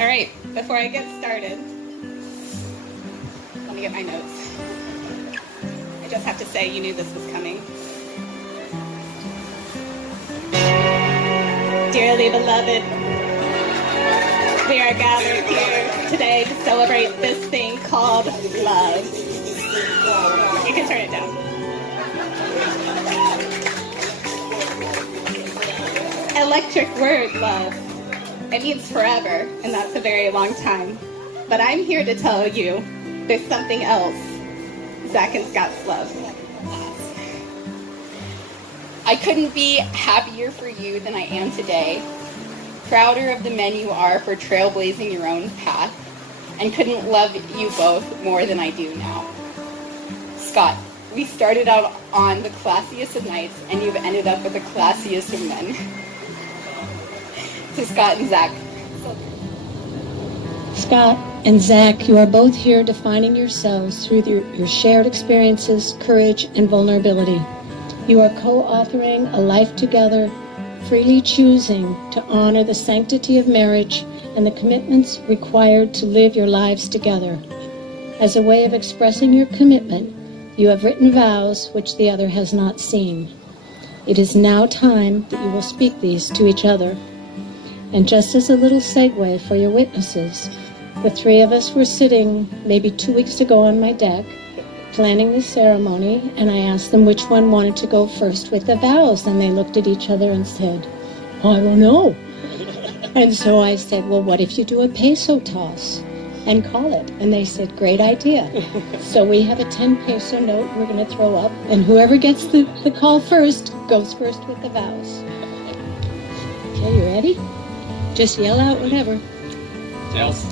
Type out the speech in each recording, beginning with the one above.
All right, before I get started, let me get my notes. I just have to say you knew this was coming. Dearly beloved, we are gathered here today to celebrate this thing called love. You can turn it down. Electric word, love. It means forever, and that's a very long time. But I'm here to tell you there's something else. Zach and Scott's love. I couldn't be happier for you than I am today. Prouder of the men you are for trailblazing your own path, and couldn't love you both more than I do now. Scott, we started out on the classiest of nights, and you've ended up with the classiest of men. To Scott and Zach. Scott and Zach, you are both here defining yourselves through your shared experiences, courage, and vulnerability. You are co-authoring a life together, freely choosing to honor the sanctity of marriage and the commitments required to live your lives together. As a way of expressing your commitment, you have written vows which the other has not seen. It is now time that you will speak these to each other. And just as a little segue for your witnesses, the three of us were sitting maybe 2 weeks ago on my deck, planning the ceremony, and I asked them which one wanted to go first with the vows, and they looked at each other and said, I don't know. And so I said, well, what if you do a peso toss and call it? And they said, great idea. So we have a 10 peso note we're going to throw up, and whoever gets the call first goes first with the vows. Okay, you ready? Just yell out whatever. Tails.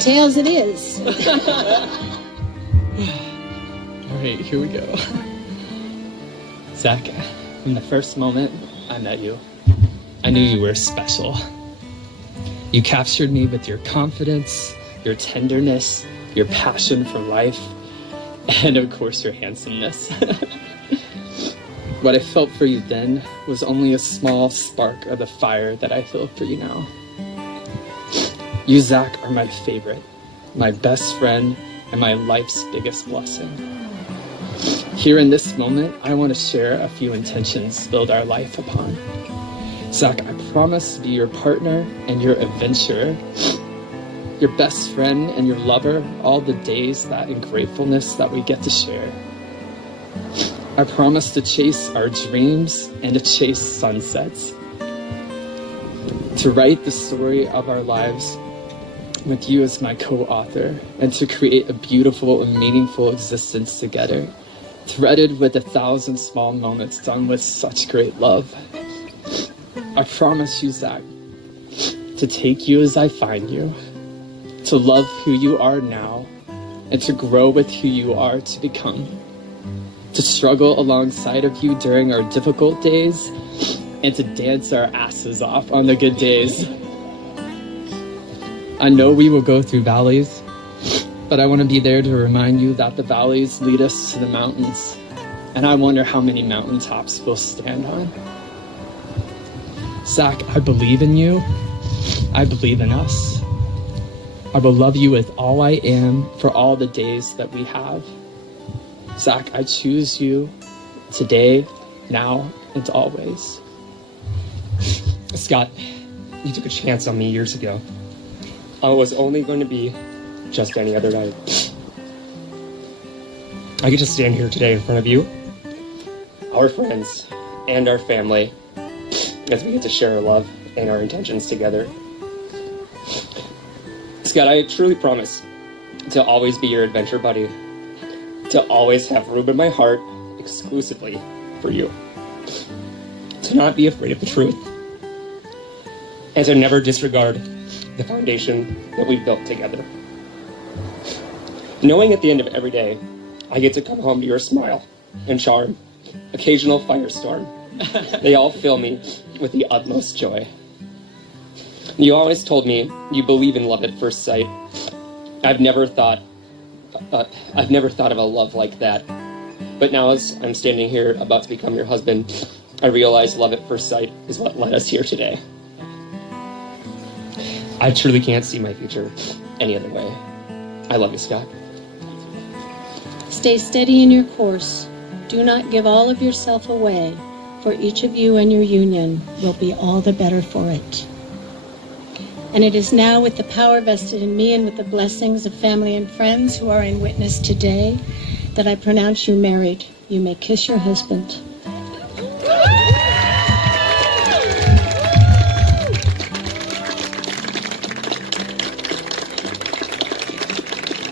Tails it is. All right, here we go. Zach, from the first moment I met you, I knew you were special. You captured me with your confidence, your tenderness, your passion for life, and of course your handsomeness. What I felt for you then was only a small spark of the fire that I feel for you now. You, Zach, are my favorite, my best friend, and my life's biggest blessing. Here in this moment, I want to share a few intentions to build our life upon. Zach, I promise to be your partner and your adventurer, your best friend and your lover, all the days that in gratefulness that we get to share. I promise to chase our dreams and to chase sunsets. To write the story of our lives with you as my co-author, and to create a beautiful and meaningful existence together, threaded with 1,000 small moments done with such great love. I promise you, Zach, to take you as I find you, to love who you are now, and to grow with who you are to become. To struggle alongside of you during our difficult days, and to dance our asses off on the good days. I know we will go through valleys, but I want to be there to remind you that the valleys lead us to the mountains, and I wonder how many mountaintops we'll stand on. Zach, I believe in you. I believe in us. I will love you with all I am for all the days that we have. Zach, I choose you today, now, and always. Scott, you took a chance on me years ago. I was only going to be just any other night. I get to stand here today in front of you, our friends, and our family, as we get to share our love and our intentions together. Scott, I truly promise to always be your adventure buddy, to always have room in my heart exclusively for you, to not be afraid of the truth, and to never disregard the foundation that we've built together. Knowing at the end of every day, I get to come home to your smile and charm, occasional firestorm. They all fill me with the utmost joy. You always told me you believe in love at first sight. I've never thought of a love like that. But now as I'm standing here about to become your husband, I realize love at first sight is what led us here today. I truly can't see my future any other way. I love you, Scott. Stay steady in your course. Do not give all of yourself away, for each of you and your union will be all the better for it. And it is now with the power vested in me and with the blessings of family and friends who are in witness today that I pronounce you married. You may kiss your husband.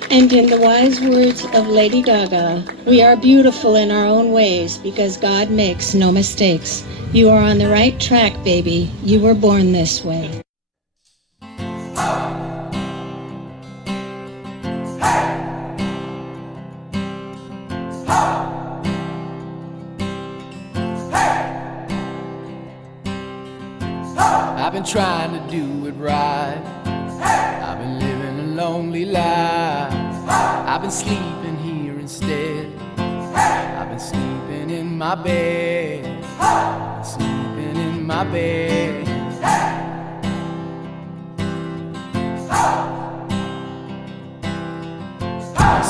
And in the wise words of Lady Gaga, we are beautiful in our own ways because God makes no mistakes. You are on the right track, baby. You were born this way. I've been trying to do it right. I've been living a lonely life. I've been sleeping here instead. I've been sleeping in my bed. Sleeping in my bed.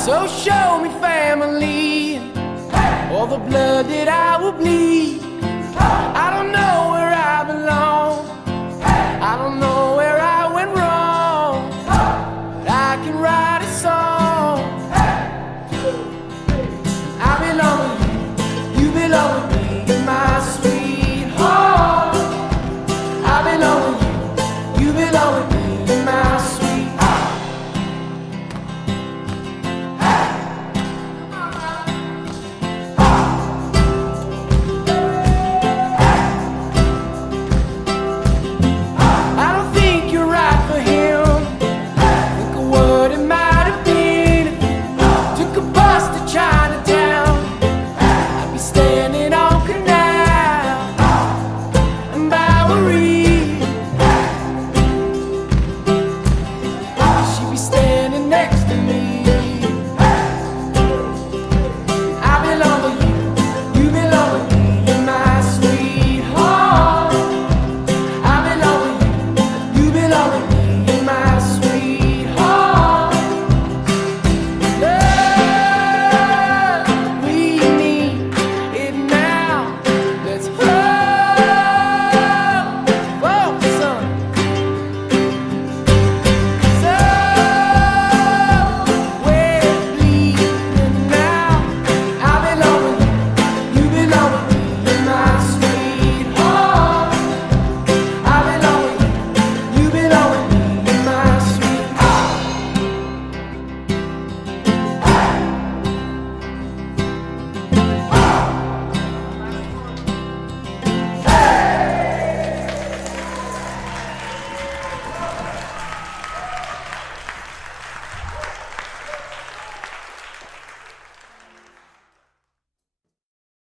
So show me family, all the blood that I will bleed. I don't know where I belong. I don't know where I went wrong, but I can write a song. I belong with you, you belong with me, in my sweet home. I belong